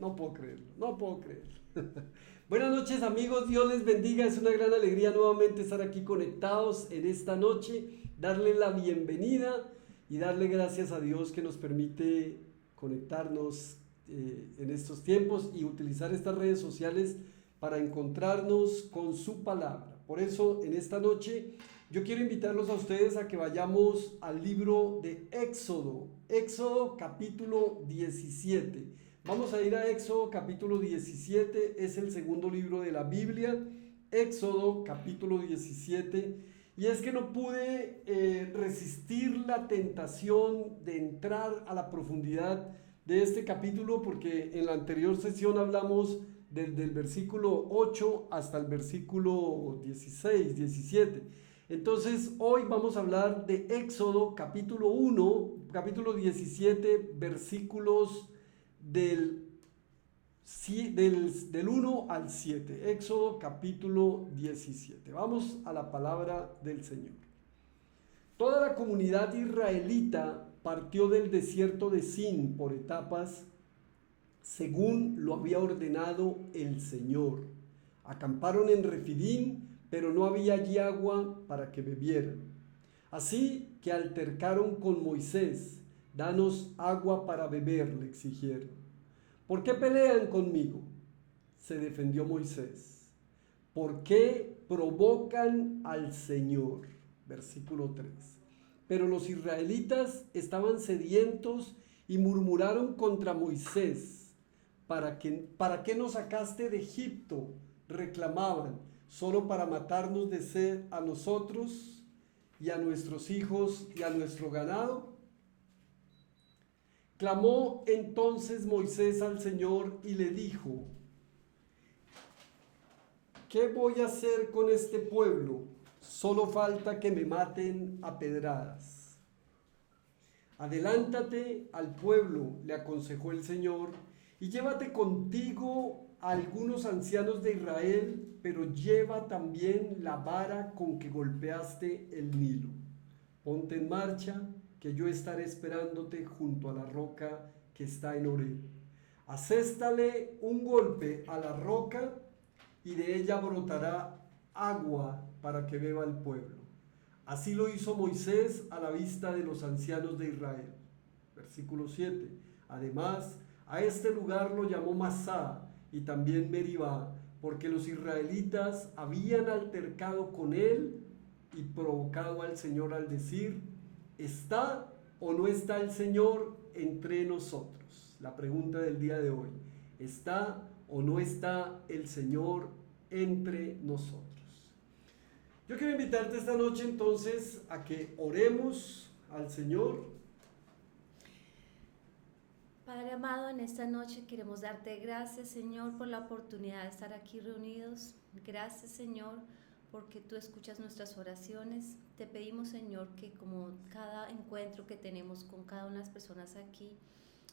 No puedo creerlo, no puedo creerlo. Buenas noches amigos, Dios les bendiga. Es una gran alegría nuevamente estar aquí conectados en esta noche, darle la bienvenida y darle gracias a Dios que nos permite conectarnos en estos tiempos y utilizar estas redes sociales para encontrarnos con su palabra. Por eso en esta noche yo quiero invitarlos a ustedes a que vayamos al libro de Éxodo, Éxodo capítulo 17. Vamos a ir a Éxodo capítulo 17, es el segundo libro de la Biblia, Éxodo capítulo 17. Y es que no pude resistir la tentación de entrar a la profundidad de este capítulo porque en la anterior sesión hablamos desde el versículo 8 hasta el versículo 16, 17. Entonces hoy vamos a hablar de Éxodo capítulo 1, capítulo 17, versículos del 1 al 7. Éxodo capítulo 17. Vamos a la palabra del Señor. Toda la comunidad israelita partió del desierto de Sin por etapas, según lo había ordenado el Señor. Acamparon en Refidim, pero no había allí agua para que bebieran. Así que altercaron con Moisés. Danos agua para beber, le exigieron. ¿Por qué pelean conmigo?, se defendió Moisés. ¿Por qué provocan al Señor? Versículo 3. Pero los israelitas estaban sedientos y murmuraron contra Moisés. ¿Para qué nos sacaste de Egipto?, reclamaban, ¿solo para matarnos de sed a nosotros y a nuestros hijos y a nuestro ganado? Clamó entonces Moisés al Señor y le dijo: ¿qué voy a hacer con este pueblo? Solo falta que me maten a pedradas. Adelántate al pueblo, le aconsejó el Señor, y llévate contigo a algunos ancianos de Israel, pero lleva también la vara con que golpeaste el Nilo. Ponte en marcha, que yo estaré esperándote junto a la roca que está en Horeb. Aséstale un golpe a la roca y de ella brotará agua para que beba el pueblo. Así lo hizo Moisés a la vista de los ancianos de Israel. Versículo 7. Además, a este lugar lo llamó Masá y también Meribá, porque los israelitas habían altercado con él y provocado al Señor al decir: ¿está o no está el Señor entre nosotros? La pregunta del día de hoy: ¿está o no está el Señor entre nosotros? Yo quiero invitarte esta noche entonces a que oremos al Señor. Padre amado, en esta noche queremos darte gracias, Señor, por la oportunidad de estar aquí reunidos. Gracias, Señor, porque tú escuchas nuestras oraciones. Te pedimos, Señor, que como cada encuentro que tenemos con cada una de las personas aquí,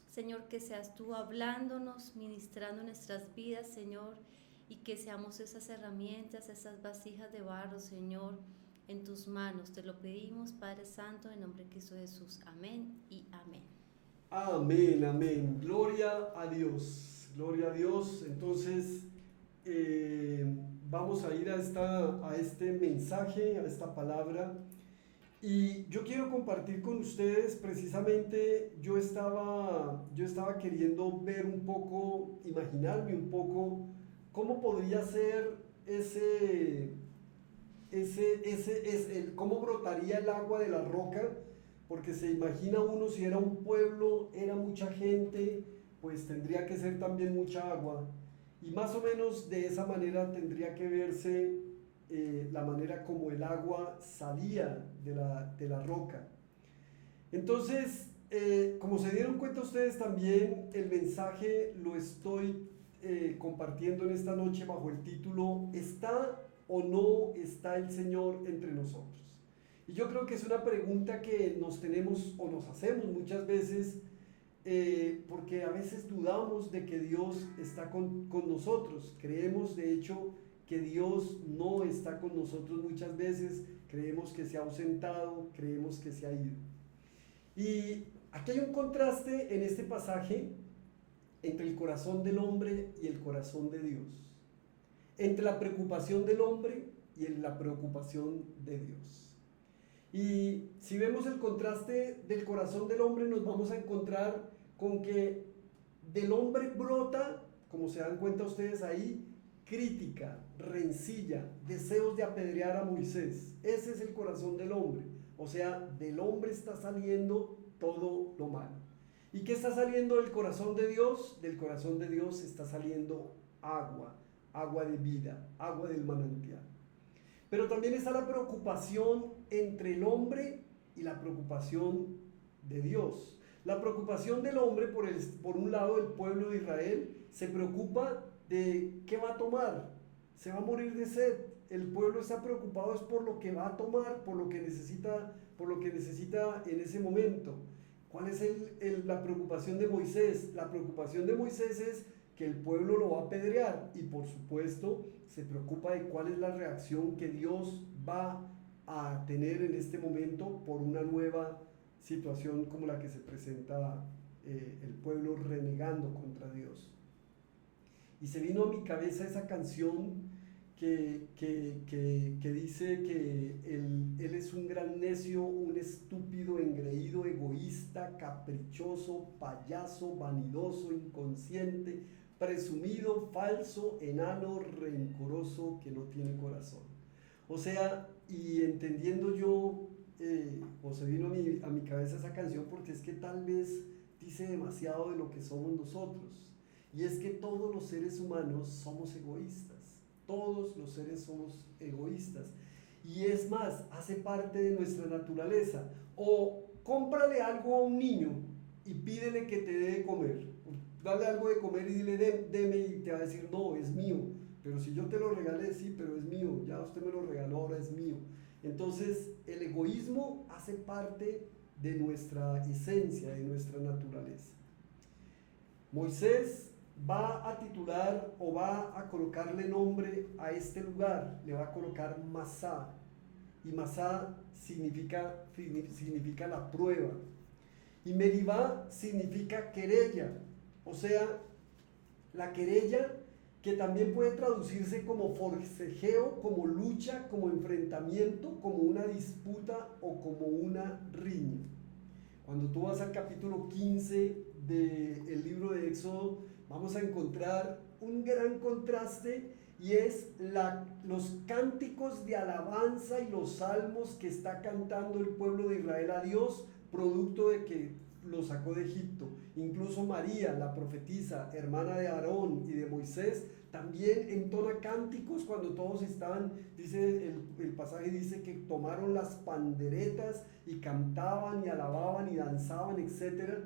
Señor, que seas tú hablándonos, ministrando nuestras vidas, Señor, y que seamos esas herramientas, esas vasijas de barro, Señor, en tus manos. Te lo pedimos, Padre Santo, en nombre de Cristo Jesús. Amén y amén. Amén, amén. Gloria a Dios. Gloria a Dios. Entonces, vamos a ir a este mensaje, a esta palabra. Y yo quiero compartir con ustedes, precisamente, yo estaba queriendo ver un poco, imaginarme un poco, cómo podría ser cómo brotaría el agua de la roca, porque se imagina uno, si era un pueblo, era mucha gente, pues tendría que ser también mucha agua, y más o menos de esa manera tendría que verse la manera como el agua salía de la roca. Entonces, como se dieron cuenta ustedes también, el mensaje lo estoy compartiendo en esta noche bajo el título: ¿está o no está el Señor entre nosotros? Y yo creo que es una pregunta que nos tenemos o nos hacemos muchas veces, porque a veces dudamos de que Dios está con nosotros. Creemos de hecho que Dios no está con nosotros muchas veces, creemos que se ha ausentado, creemos que se ha ido. Y aquí hay un contraste en este pasaje entre el corazón del hombre y el corazón de Dios, entre la preocupación del hombre y la preocupación de Dios. Y si vemos el contraste del corazón del hombre, nos vamos a encontrar con que del hombre brota, como se dan cuenta ustedes ahí, crítica, rencilla, deseos de apedrear a Moisés. Ese es el corazón del hombre. O sea, del hombre está saliendo todo lo malo. ¿Y qué está saliendo del corazón de Dios? Del corazón de Dios está saliendo agua, agua de vida, agua del manantial. Pero también está la preocupación entre el hombre y la preocupación de Dios. La preocupación del hombre, por un lado, el pueblo de Israel, se preocupa de qué va a tomar. Se va a morir de sed. El pueblo está preocupado es por lo que va a tomar, por lo que necesita en ese momento. ¿Cuál es la preocupación de Moisés? La preocupación de Moisés es que el pueblo lo va a apedrear y por supuesto se preocupa de cuál es la reacción que Dios va a tener en este momento por una nueva situación como la que se presenta el pueblo renegando contra Dios. Y se vino a mi cabeza esa canción que dice que él es un gran necio, un estúpido, engreído, egoísta, caprichoso, payaso, vanidoso, inconsciente, presumido, falso, enano, rencoroso, que no tiene corazón. O sea, y entendiendo yo, o se vino a mi cabeza esa canción porque es que tal vez dice demasiado de lo que somos nosotros. Y es que todos los seres humanos somos egoístas. Todos los seres somos egoístas. Y es más, hace parte de nuestra naturaleza. O cómprale algo a un niño y pídele que te dé de comer. Dale algo de comer y dile deme y te va a decir no, es mío. Pero si yo te lo regalé, sí, pero es mío. Ya usted me lo regaló, ahora es mío. Entonces, el egoísmo hace parte de nuestra esencia, de nuestra naturaleza. Moisés va a titular o va a colocarle nombre a este lugar, le va a colocar Masá, y Masá significa la prueba, y Meribá significa querella, o sea, la querella que también puede traducirse como forcejeo, como lucha, como enfrentamiento, como una disputa o como una riña. Cuando tú vas al capítulo 15 del libro de Éxodo, vamos a encontrar un gran contraste y es los cánticos de alabanza y los salmos que está cantando el pueblo de Israel a Dios, producto de que lo sacó de Egipto. Incluso María, la profetisa, hermana de Aarón y de Moisés, también entona cánticos cuando todos estaban, dice el pasaje dice que tomaron las panderetas y cantaban y alababan y danzaban, etc.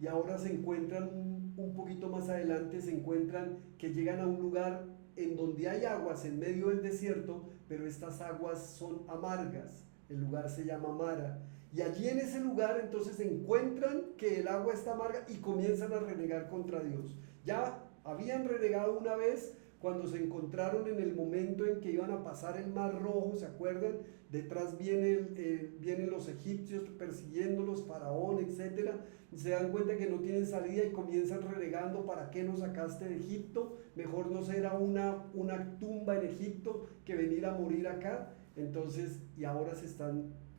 Y ahora se encuentran, un poquito más adelante, se encuentran que llegan a un lugar en donde hay aguas en medio del desierto, pero estas aguas son amargas. El lugar se llama Mara. Y allí en ese lugar entonces encuentran que el agua está amarga y comienzan a renegar contra Dios. Ya habían renegado una vez cuando se encontraron en el momento en que iban a pasar el Mar Rojo, ¿se acuerdan? Detrás vienen los egipcios persiguiéndolos, Faraón, etc. Se dan cuenta que no tienen salida y comienzan renegando: ¿para qué nos sacaste de Egipto? Mejor no será una tumba en Egipto que venir a morir acá. Entonces, y ahora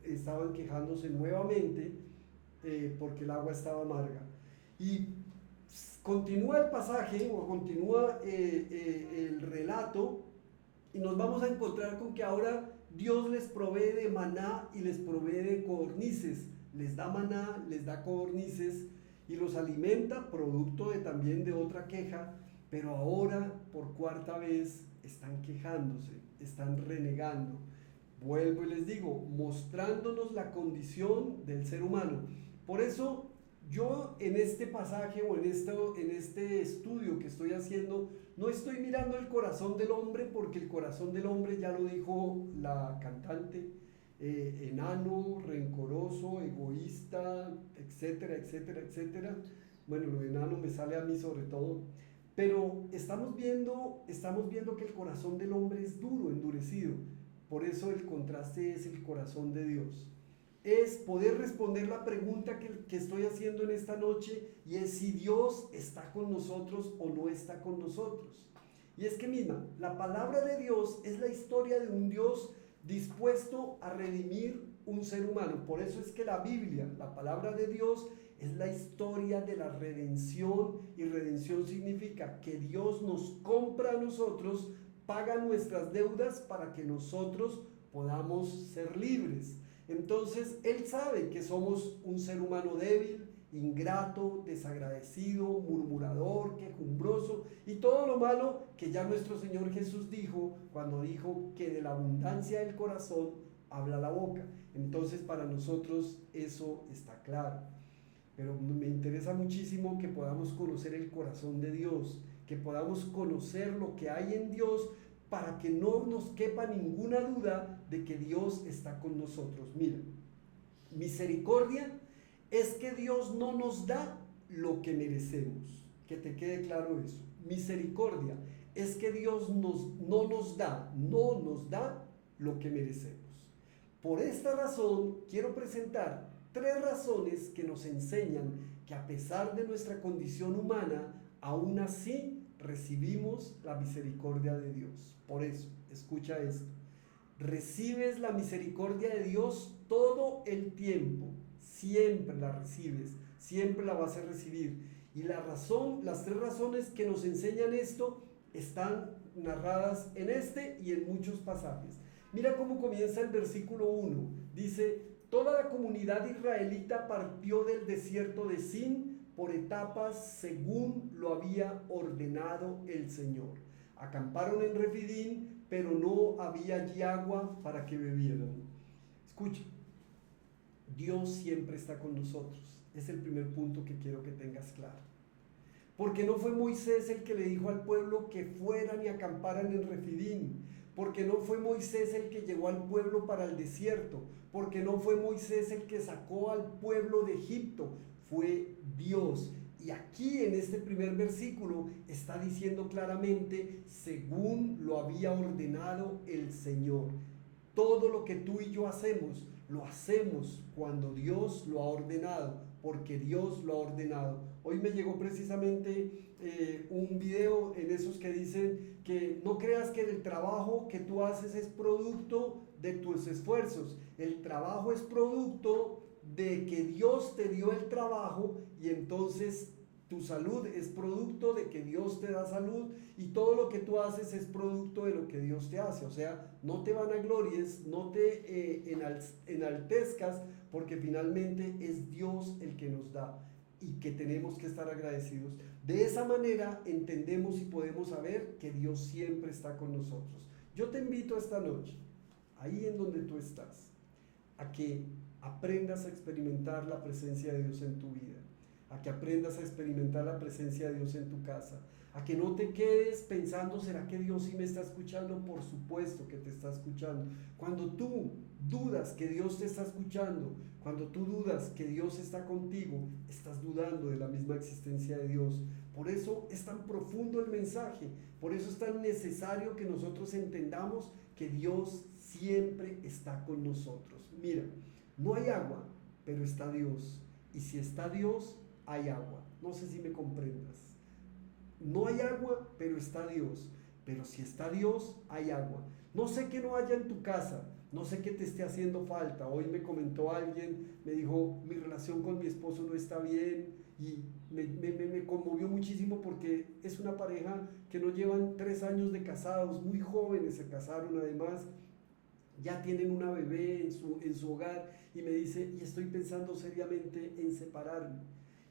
estaban quejándose nuevamente porque el agua estaba amarga. Y continúa el pasaje o continúa el relato y nos vamos a encontrar con que ahora Dios les provee de maná y les provee de codornices. Les da maná, les da codornices y los alimenta, producto también de otra queja, pero ahora por cuarta vez están quejándose, están renegando. Vuelvo y les digo, mostrándonos la condición del ser humano. Por eso yo en este pasaje o en este estudio que estoy haciendo, no estoy mirando el corazón del hombre, porque el corazón del hombre, ya lo dijo la cantante, enano, rencoroso, egoísta, etcétera, etcétera, etcétera. Bueno, lo de enano me sale a mí sobre todo. Pero estamos viendo que el corazón del hombre es duro, endurecido. Por eso el contraste es el corazón de Dios. es poder responder la pregunta que estoy haciendo en esta noche, y es si Dios está con nosotros o no está con nosotros. Y es que mira, la palabra de Dios es la historia de un Dios dispuesto a redimir un ser humano. Por eso es que la Biblia, la palabra de Dios, es la historia de la redención, y redención significa que Dios nos compra a nosotros, paga nuestras deudas para que nosotros podamos ser libres. Entonces Él sabe que somos un ser humano débil, ingrato, desagradecido, murmurador, quejumbroso y todo lo malo que ya nuestro Señor Jesús dijo cuando dijo que de la abundancia del corazón habla la boca. Entonces para nosotros eso está claro. Pero me interesa muchísimo que podamos conocer el corazón de Dios, que podamos conocer lo que hay en Dios, para que no nos quepa ninguna duda de que Dios está con nosotros. Mira, misericordia es que Dios no nos da lo que merecemos. Que te quede claro eso. Misericordia es que Dios no nos da lo que merecemos. Por esta razón quiero presentar 3 razones que nos enseñan que a pesar de nuestra condición humana, aún así recibimos la misericordia de Dios. Por eso, escucha esto. Recibes la misericordia de Dios todo el tiempo. Siempre la recibes, siempre la vas a recibir. Y las 3 razones que nos enseñan esto están narradas en este y en muchos pasajes. Mira cómo comienza el versículo 1. Dice: toda la comunidad israelita partió del desierto de Sin por etapas según lo había ordenado el Señor. Acamparon en Refidim, pero no había allí agua para que bebieran. Escucha, Dios siempre está con nosotros. Es el primer punto que quiero que tengas claro. Porque no fue Moisés el que le dijo al pueblo que fueran y acamparan en Refidim. Porque no fue Moisés el que llevó al pueblo para el desierto. Porque no fue Moisés el que sacó al pueblo de Egipto. Fue Dios. Y aquí en este primer versículo está diciendo claramente, según lo había ordenado el Señor. Todo lo que tú y yo hacemos, lo hacemos cuando Dios lo ha ordenado, porque Dios lo ha ordenado. Hoy me llegó precisamente un video en esos que dicen que no creas que el trabajo que tú haces es producto de tus esfuerzos. El trabajo es producto de que Dios te dio el trabajo, y entonces tu salud es producto de que Dios te da salud, y todo lo que tú haces es producto de lo que Dios te hace. O sea, no te vanaglories, no te enaltezcas, porque finalmente es Dios el que nos da y que tenemos que estar agradecidos. De esa manera entendemos y podemos saber que Dios siempre está con nosotros. Yo te invito esta noche, ahí en donde tú estás, a que aprendas a experimentar la presencia de Dios en tu vida, a que aprendas a experimentar la presencia de Dios en tu casa, a que no te quedes pensando, ¿será que Dios sí me está escuchando? Por supuesto que te está escuchando. Cuando tú dudas que Dios te está escuchando, cuando tú dudas que Dios está contigo, estás dudando de la misma existencia de Dios. Por eso es tan profundo el mensaje, por eso es tan necesario que nosotros entendamos que Dios siempre está con nosotros. Mira, no hay agua, pero está Dios. Y si está Dios, hay agua. No sé si me comprendas. No hay agua, pero está Dios. Pero si está Dios, hay agua. No sé qué no haya en tu casa, no sé qué te esté haciendo falta. Hoy me comentó alguien, me dijo, mi relación con mi esposo no está bien, y me conmovió muchísimo, porque es una pareja que no llevan 3 años de casados, muy jóvenes se casaron además, ya tienen una bebé en su hogar, y me dice, y estoy pensando seriamente en separarme.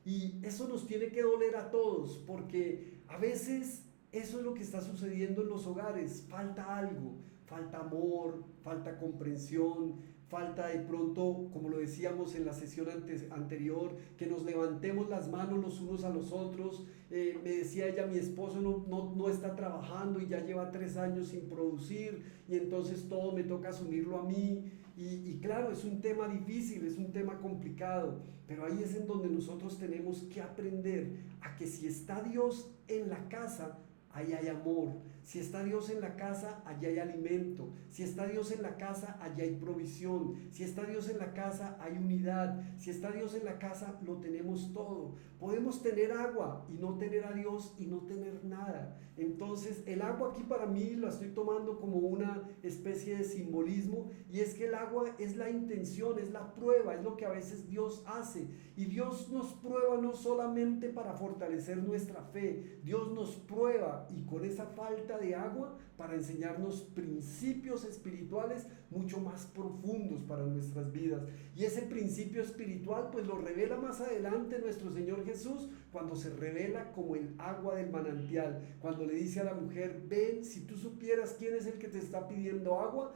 Y eso nos tiene que doler a todos, porque a veces eso es lo que está sucediendo en los hogares. Falta algo, falta amor, falta comprensión, falta de pronto, como lo decíamos en la sesión anterior, que nos levantemos las manos los unos a los otros. Me decía ella, mi esposo no está trabajando y ya lleva 3 años sin producir, y entonces todo me toca asumirlo a mí. Y claro, es un tema difícil, es un tema complicado, pero ahí es en donde nosotros tenemos que aprender a que si está Dios en la casa, ahí hay amor. Si está Dios en la casa, allá hay alimento. Si está Dios en la casa, allá hay provisión. Si está Dios en la casa, hay unidad. Si está Dios en la casa, lo tenemos todo. Podemos tener agua y no tener a Dios y no tener nada. Entonces, el agua aquí para mí lo estoy tomando como una especie de simbolismo, y es que el agua es la intención, es la prueba, es lo que a veces Dios hace. Y Dios nos prueba no solamente para fortalecer nuestra fe, Dios nos prueba y con esa falta de agua para enseñarnos principios espirituales mucho más profundos para nuestras vidas. Y ese principio espiritual pues lo revela más adelante nuestro Señor Jesús, cuando se revela como el agua del manantial, cuando le dice a la mujer: ven, si tú supieras quién es el que te está pidiendo agua,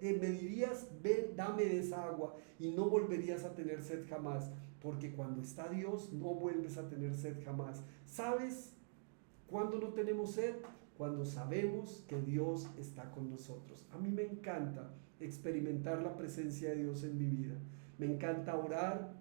me dirías: ven, dame de esa agua, y no volverías a tener sed jamás, porque cuando está Dios no vuelves a tener sed jamás. ¿Sabes cuándo no tenemos sed? Cuando sabemos que Dios está con nosotros. A mí me encanta experimentar la presencia de Dios en mi vida. Me encanta orar,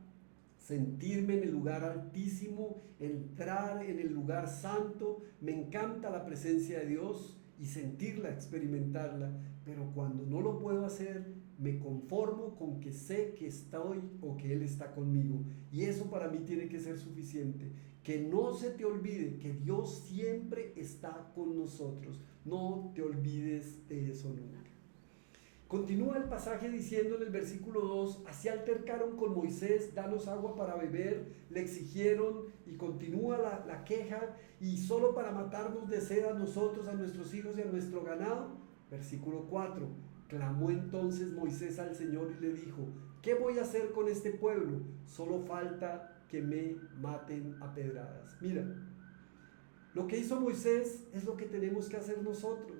sentirme en el lugar altísimo, entrar en el lugar santo. Me encanta la presencia de Dios y sentirla, experimentarla. Pero cuando no lo puedo hacer, me conformo con que sé que estoy o que Él está conmigo. Y eso para mí tiene que ser suficiente. Que no se te olvide que Dios siempre está con nosotros. No te olvides de eso nunca. Continúa el pasaje diciendo en el versículo 2: así altercaron con Moisés: danos agua para beber. Le exigieron, y continúa la queja: y solo para matarnos de sed a nosotros, a nuestros hijos y a nuestro ganado. Versículo 4: clamó entonces Moisés al Señor y le dijo: ¿qué voy a hacer con este pueblo? Solo falta que me maten a pedradas. Mira, lo que hizo Moisés es lo que tenemos que hacer nosotros.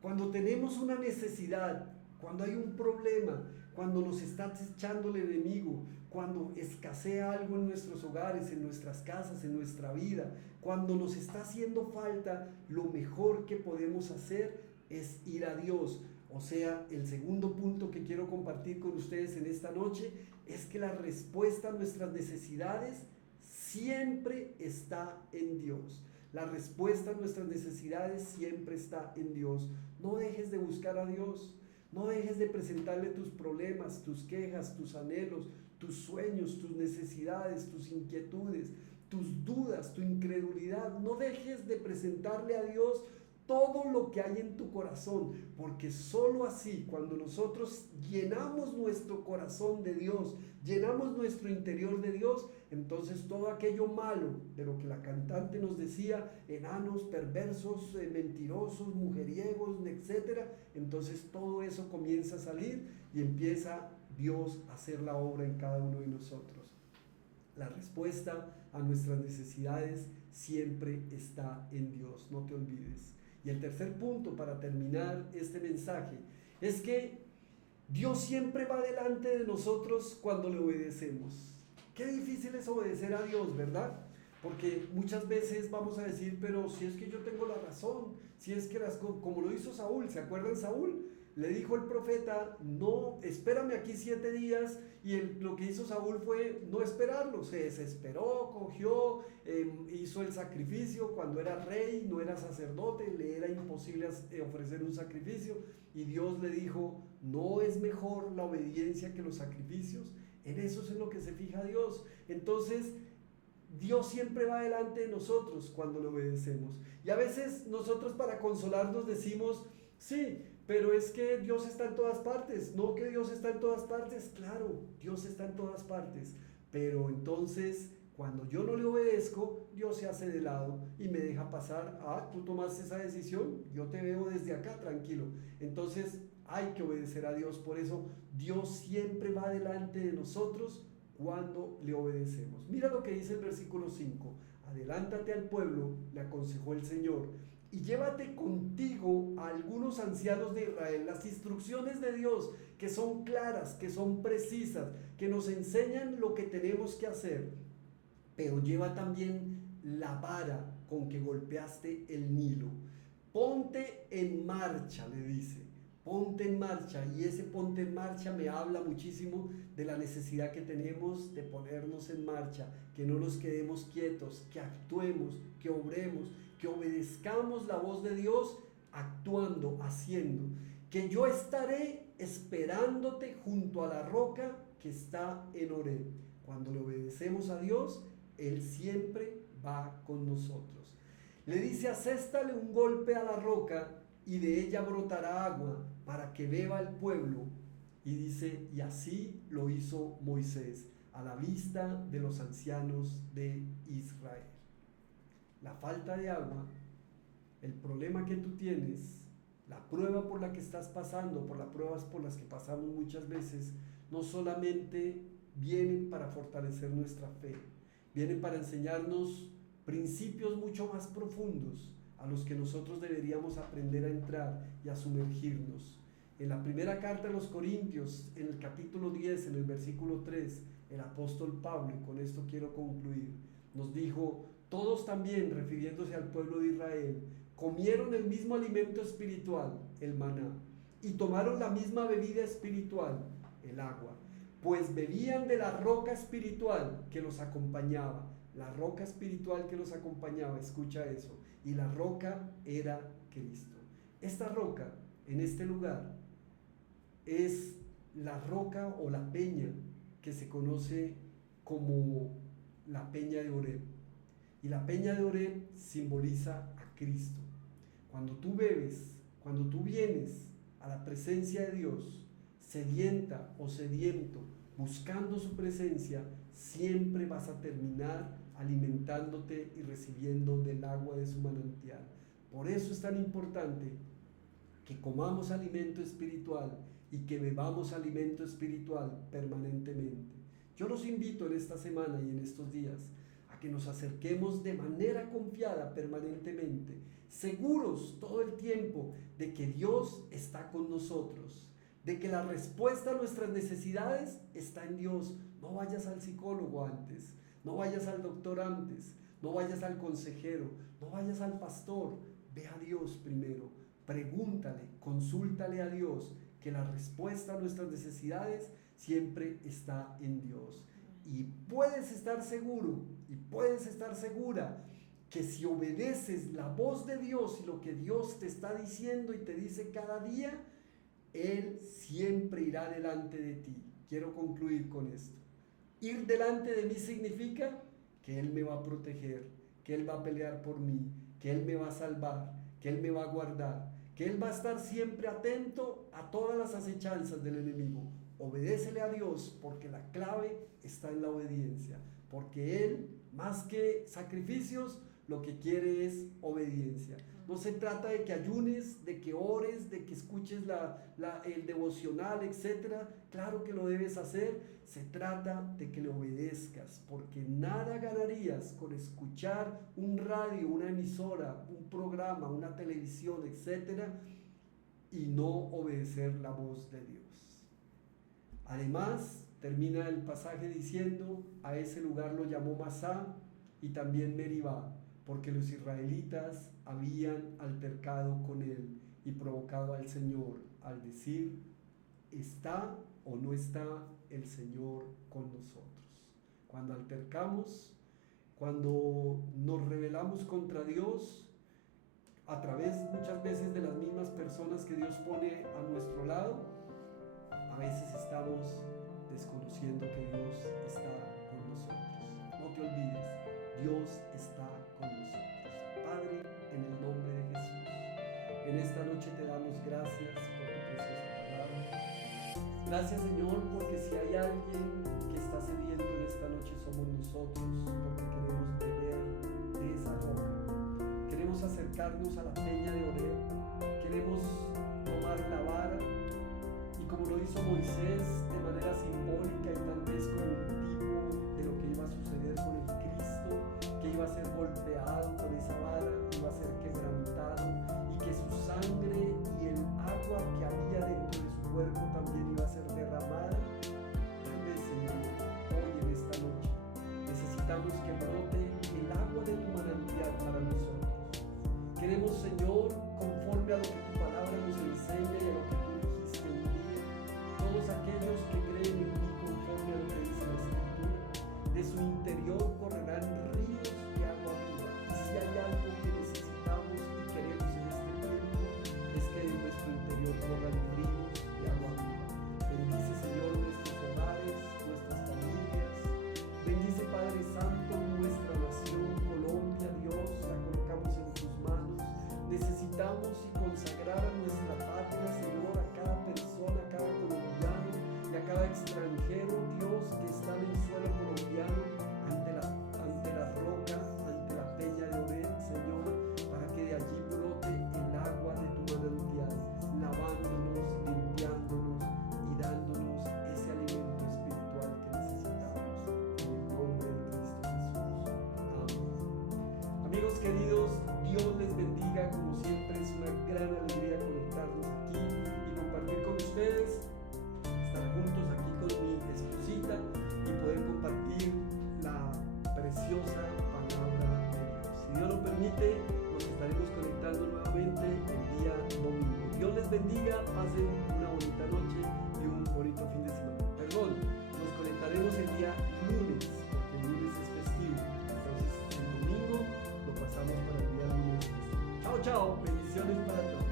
Cuando tenemos una necesidad, cuando hay un problema, cuando nos está echando el enemigo, cuando escasea algo en nuestros hogares, en nuestras casas, en nuestra vida, cuando nos está haciendo falta, lo mejor que podemos hacer es ir a Dios. O sea, el segundo punto que quiero compartir con ustedes en esta noche es que la respuesta a nuestras necesidades siempre está en Dios. La respuesta a nuestras necesidades siempre está en Dios. No dejes de buscar a Dios. No dejes de presentarle tus problemas, tus quejas, tus anhelos, tus sueños, tus necesidades, tus inquietudes, tus dudas, tu incredulidad. No dejes de presentarle a Dios todo lo que hay en tu corazón, porque solo así, cuando nosotros llenamos nuestro corazón de Dios, llenamos nuestro interior de Dios, entonces todo aquello malo, de lo que la cantante nos decía, enanos, perversos, mentirosos, mujeriegos, etcétera, entonces todo eso comienza a salir y empieza Dios a hacer la obra en cada uno de nosotros. La respuesta a nuestras necesidades siempre está en Dios, no te olvides. Y el tercer punto para terminar este mensaje es que Dios siempre va delante de nosotros cuando le obedecemos. Qué difícil es obedecer a Dios, ¿verdad? Porque muchas veces vamos a decir: pero si es que yo tengo la razón, si es que como lo hizo Saúl, ¿se acuerdan Saúl? Le dijo el profeta: no, espérame aquí 7 días, y lo que hizo Saúl fue no esperarlo, se desesperó, cogió, hizo el sacrificio. Cuando era rey, no era sacerdote, le era imposible ofrecer un sacrificio, y Dios le dijo: ¿no es mejor la obediencia que los sacrificios? En eso es en lo que se fija Dios. Entonces, Dios siempre va delante de nosotros cuando le obedecemos. Y a veces nosotros, para consolarnos, decimos: sí, pero es que Dios está en todas partes. No, que Dios está en todas partes. Claro, Dios está en todas partes. Pero entonces, cuando yo no le obedezco, Dios se hace de lado y me deja pasar. Ah, tú tomaste esa decisión, yo te veo desde acá, tranquilo. Entonces hay que obedecer a Dios. Por eso Dios siempre va delante de nosotros cuando le obedecemos. Mira lo que dice el versículo 5. Adelántate al pueblo, le aconsejó el Señor, y llévate contigo a algunos ancianos de Israel. Las instrucciones de Dios, que son claras, que son precisas, que nos enseñan lo que tenemos que hacer. Pero lleva también la vara con que golpeaste el Nilo. Ponte en marcha, le dice. Ponte en marcha. Y ese ponte en marcha me habla muchísimo de la necesidad que tenemos de ponernos en marcha, que no nos quedemos quietos, que actuemos, que obremos, que obedezcamos la voz de Dios actuando, haciendo. Que yo estaré esperándote junto a la roca que está en Horeb. Cuando le obedecemos a Dios, Él siempre va con nosotros. Le dice: aséstale un golpe a la roca y de ella brotará agua para que beba el pueblo. Y dice: y así lo hizo Moisés a la vista de los ancianos de Israel. La falta de agua, el problema que tú tienes, la prueba por la que estás pasando, por las pruebas por las que pasamos muchas veces, no solamente vienen para fortalecer nuestra fe, vienen para enseñarnos principios mucho más profundos a los que nosotros deberíamos aprender a entrar y a sumergirnos. En la primera carta a los Corintios, en el capítulo 10, en el versículo 3, el apóstol Pablo, y con esto quiero concluir, nos dijo: todos también, refiriéndose al pueblo de Israel, comieron el mismo alimento espiritual, el maná, y tomaron la misma bebida espiritual, el agua, pues bebían de la roca espiritual que los acompañaba. La roca espiritual que los acompañaba, escucha eso, y la roca era Cristo. Esta roca, en este lugar, es la roca o la peña que se conoce como la peña de Horeb. Y la peña de Horeb simboliza a Cristo. Cuando tú bebes, cuando tú vienes a la presencia de Dios, sedienta o sediento, buscando su presencia, siempre vas a terminar alimentándote y recibiendo del agua de su manantial. Por eso es tan importante que comamos alimento espiritual y que bebamos alimento espiritual permanentemente. Yo los invito en esta semana y en estos días a que nos acerquemos de manera confiada permanentemente, seguros todo el tiempo de que Dios está con nosotros, de que la respuesta a nuestras necesidades está en Dios. No vayas al psicólogo antes, no vayas al doctor antes, no vayas al consejero, no vayas al pastor, ve a Dios primero, pregúntale, consúltale a Dios, que la respuesta a nuestras necesidades siempre está en Dios. Y puedes estar seguro y puedes estar segura que si obedeces la voz de Dios y lo que Dios te está diciendo y te dice cada día, Él siempre irá delante de ti. Quiero concluir con esto. Ir delante de mí significa que Él me va a proteger, que Él va a pelear por mí, que Él me va a salvar, que Él me va a guardar, que Él va a estar siempre atento a todas las acechanzas del enemigo. Obedécele a Dios, porque la clave está en la obediencia, porque Él, más que sacrificios, lo que quiere es obediencia. No se trata de que ayunes, de que ores, de que escuches el devocional, etc. Claro que lo debes hacer. Se trata de que le obedezcas, porque nada ganarías con escuchar un radio, una emisora, un programa, una televisión, etc. y no obedecer la voz de Dios. Además, termina el pasaje diciendo: a ese lugar lo llamó Masá y también Meribá, porque los israelitas habían altercado con él y provocado al Señor al decir: ¿está o no está el Señor con nosotros? Cuando altercamos, cuando nos rebelamos contra Dios, a través muchas veces de las mismas personas que Dios pone a nuestro lado, a veces estamos desconociendo que Dios está con nosotros. No te olvides, Dios está con nosotros. Padre, en el nombre de Jesús, en esta noche te damos gracias por tu preciosa palabra. Gracias, Señor, porque si hay alguien que está sediento en esta noche somos nosotros, porque queremos beber de esa roca. Queremos acercarnos a la peña de Horeb, queremos tomar la vara y, como lo hizo Moisés, de manera simbólica y tal vez como un tipo de lo que iba a suceder con el Cristo, que iba a ser golpeado con esa vara, iba a ser quebrantado, y que su sangre y el agua que había dentro de su cuerpo también iba a ser derramada. Tal vez, Señor, hoy en esta noche necesitamos que brote el agua de tu manantial para nosotros. Queremos, Señor, conforme a lo que tu palabra nos enseña y a lo que tú dijiste un día, todos aquellos que creen en ti conforme a lo que dice la Escritura, de su interior correrán ríos de agua viva. Y si hay algo que necesitamos Amigos queridos, Dios les bendiga. Como siempre es una gran alegría conectarnos aquí y compartir con ustedes, estar juntos aquí con mi esposita y poder compartir la preciosa palabra de Dios. Si Dios lo permite, nos estaremos conectando nuevamente el día domingo. Dios les bendiga, pasen una bonita noche y un bonito fin de semana. Perdón, nos conectaremos el día lunes, porque el lunes es festivo. Entonces el domingo lo pasamos para el día lunes festivo. Chao, chao, bendiciones para todos.